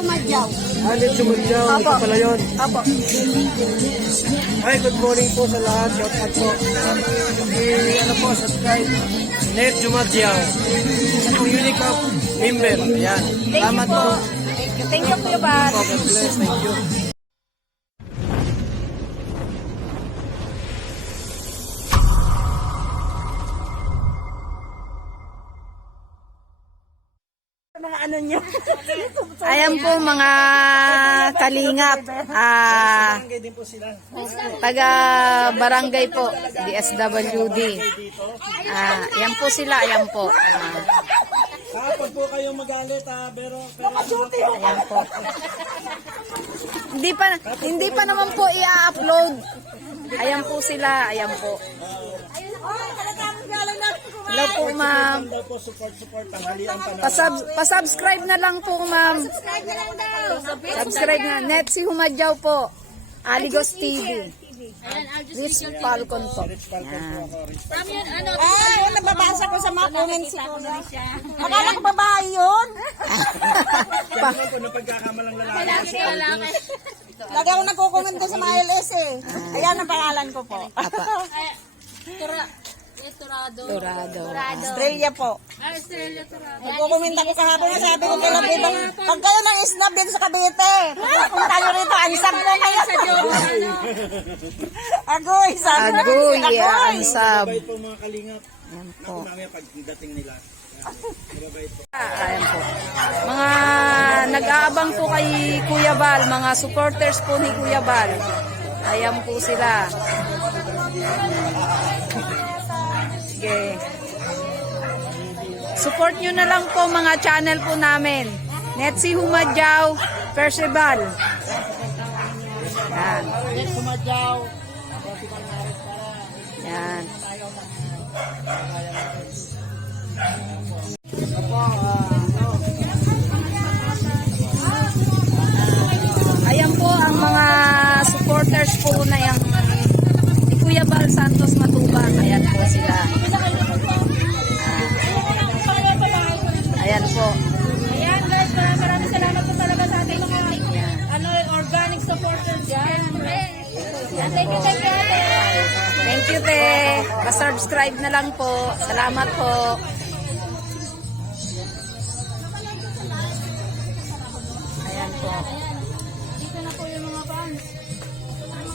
Humadyaw. Alit Sumadyaw, ito pala yun. Apo. Hi, good morning po sa lahat. Shout out po. Ano po, subscribe. Net Sumadyaw. Isa pong unique of member. Ayan. Salamat po. Thank you, Kuya Bal. God bless. Thank you. Mga ano nyo. Ayan po mga kalingap, taga barangay po, DSWD. Ayan po sila, ayan po. Kapag po kayong magalit, pero Ayan po. Hindi pa naman po i-upload. Ayan po sila, ayan po. Hello po, ma'am. daw po support tanghalian pa na. Pasubscribe na lang po, ma'am. Subscribe na. Netsi Humadyaw po. Aligos TV. Rich Falcon po. Yan. Ay, nababasa ko sa mga comments ko. Akala ko babae yun. Kaya naman po nung pagkakamalang lalaki. Lagi ako nagkukomment sa mga LS eh. Ayan ang pangalan ko po. Dorado. Australia po. Nagkukomment ako kahapon. Sabi ko kila Bebang, pag kayo nang isnab din sa Cavite, punta nyo rito, ansab po kayo. Agoy, sabi na. Agoy, ansab. Mabait po mga kalingap. Ayan po. Mamaya pagdating nila. Mabait po. Ayan po. Mga nag-aabang po kay Kuya Bal, mga supporters po ni Kuya Bal. Ayan po sila. Sige. Support nyo na lang po mga channel po namin. Netsi Humadyaw, Percival. Yan. Yan. Ayan po ang mga supporters po na yung ni Kuya Bal Santos Matubang. Ayan po sila. Ayan po. Ayan guys, maraming salamat po talaga sa ating mga organic supporters dyan. Thank you, ate. Thank you, te. Pa-subscribe na lang po. Salamat po. Ayan po. Dito na po yung mga fans. Mga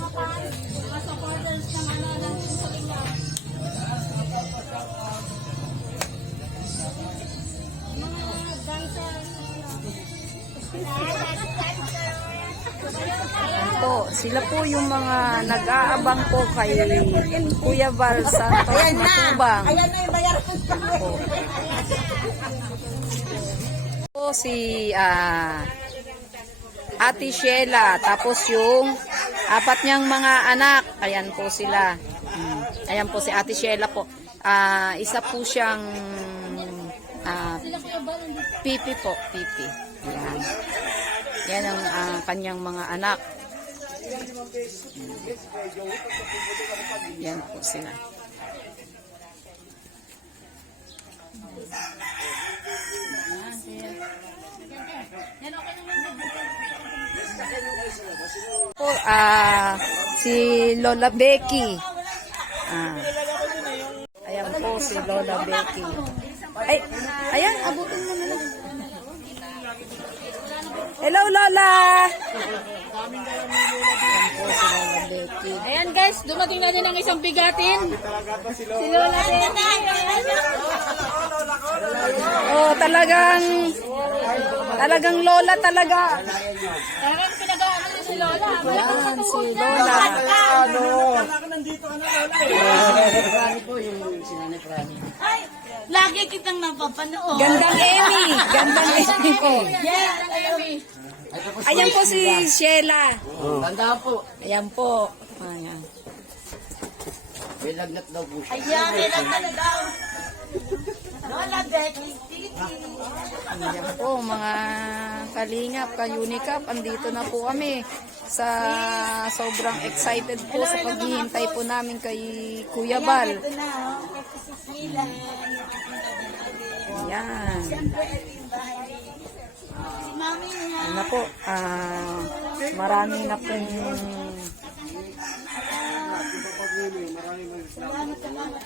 supporters ng ng Salinga. Mga dancers. Ayan po. Sila po yung mga nag-aabang po kay Kuya Bal Santos Matubang. Ayan na yung bayaran ko. Po si Ate Sheila, tapos yung apat niyang mga anak, ayan po sila. Ayan po si Ate Sheila po. Isa po siyang Pipi po, Pipi. Ayan. Yan ang kanyang mga anak. Yan po sila. Po, si Lola Becky. Ayan po si Lola Becky. Ay, ayan, abutin mo na lang. Hello, Lola! Ayan po si Lola Becky. Ayan guys, dumating na din ang isang bigatin. Si Lola din. Oh, talagang Lola talaga. Talagang pinag-aaral niyo si Lola. Ayan, si Lola. Lagi kitang napapanood. Gandang Emmy. Gandang Emmy po. Yeah, Amy. Ayan po si Sheila. Tanda po. Ayan po. Ayan. May lagnat daw po siya. Ayan, ilan na daw. Lola Becky. Ayan po, mga kalingap, ka-unicap, andito na po kami sa sobrang excited po sa paghihintay po namin kay Kuya Bal. Ito na, Sila. Ayan. Si Ayun na po, marami na pong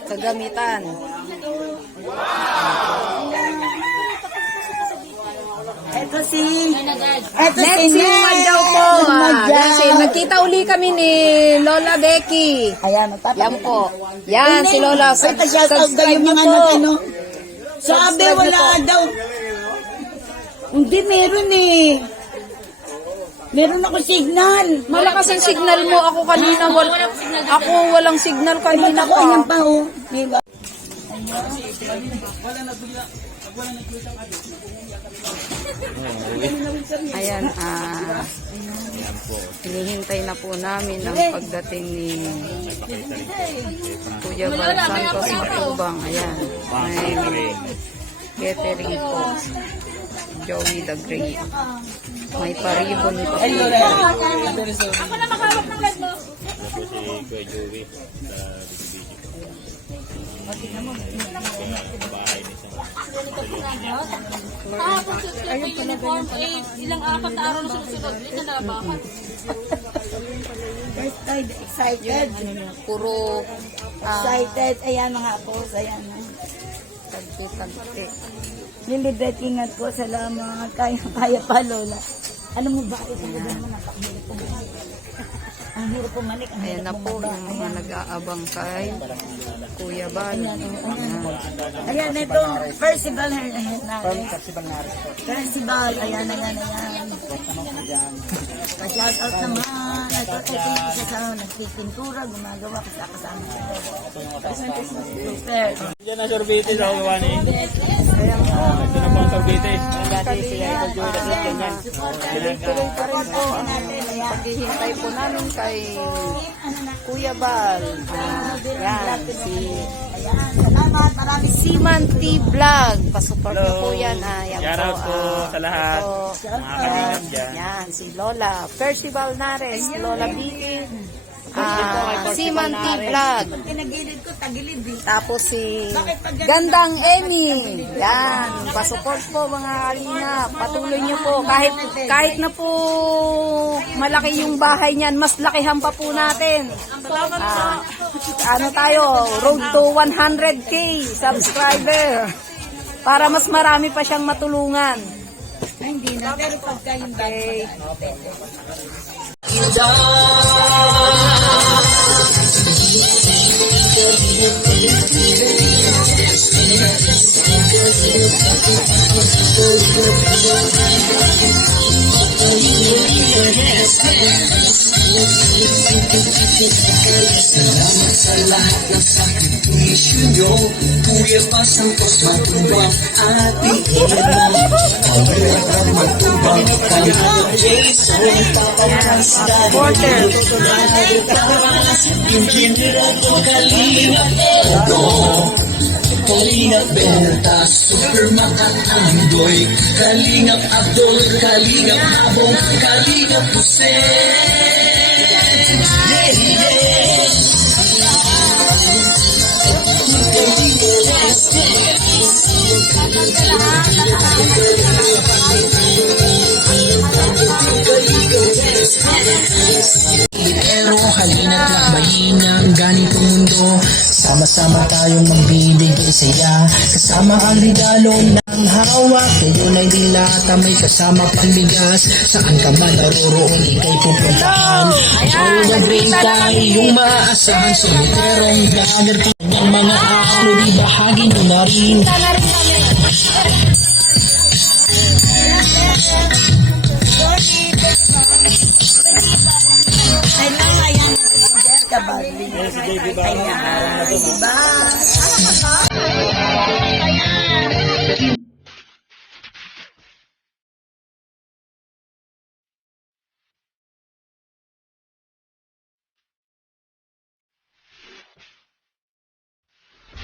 kagamitan. Ito si Next month daw po. Kasi nagkita uli kami ni Lola Becky. Ayan, Yan po. Yan si Lola. Ay, pa-shoutout daw yung mga ano. Sabi, Subscribe wala niyo po. daw. Hindi, meron eh. Meron ako signal. Malakas ang signal mo. Ako kanina, ako walang signal kanina Ako, ayan pa. pa oh. Ayan, hinihintay na po namin ang pagdating ni Kuya Val Santos Matubang. Ayan, may catering po. Joey the Great. May paribon pa po. Ako na makawak ng red mo. Kahapon susunod may uniform. Ilang apat na araw na susunod. Ito na bakit? Excited. Puro Excited. Ayan mga apos. Ayan. tagti-tagti. Lilibet, ingat po. Salamat. Kaya pa, Lola. Ano mo ba? Ito mo naman. Napakahirap pumalik. Ang hirap pumalik. Ang Ayan hirap na po bumaba. yung mga nag-aabang kay Kuya Val. Ayan, ito. Festival natin. Festival. Ayan. Pa-shoutout naman. Ito isa sa nagpipintura. Gumagawa ko sa kasama. Super. Diyan na sorbete sa Huwani. Ito na po ang sorbete. Dati si Idol Joy na ganyan. Tuloy pa rin po ang paghihintay po namin kay Kuya Val. Yan, si Salamat. Maraming Siman T Vlog. Pasupport niyo po yan. Yan Shoutout po sa lahat. ito, Mga kalingap dyan. yan, si Lola. Percival Nares, Lola Vicky. Siman T Vlog. kinagilid ko, tagilid eh. Tapos si Gandang Eni. Yan. Pasupport po mga kalingap. Patuloy niyo po. Kahit na po malaki yung bahay niyan, mas lakihan pa po natin. Ano tayo? Road to 100K subscriber. Para mas marami pa siyang matulungan. Ay, hindi na. Pero pagka yung Okay. Kuya pa Santos Matubang Ate Ina Matubang Kaya Jason Porter. Yung Generato Kalingap Edo Kalingap Berta Super Makatandoy Kalingap Abdul Kalingap Abong Kalingap Hussein Pero halina't lakbayin ang ganitong mundo Sama-sama tayong magbibigay saya Kasama ang regalo ng hawak Ngayon ay dilata may kasama pang bigas Saan ka man naroroon ikay pupuntahan Ikaw na great ay iyong maaasahan Soliterong vlogger kanyang mga upload ibahagi nyo na rin kabali. Ayan, diba?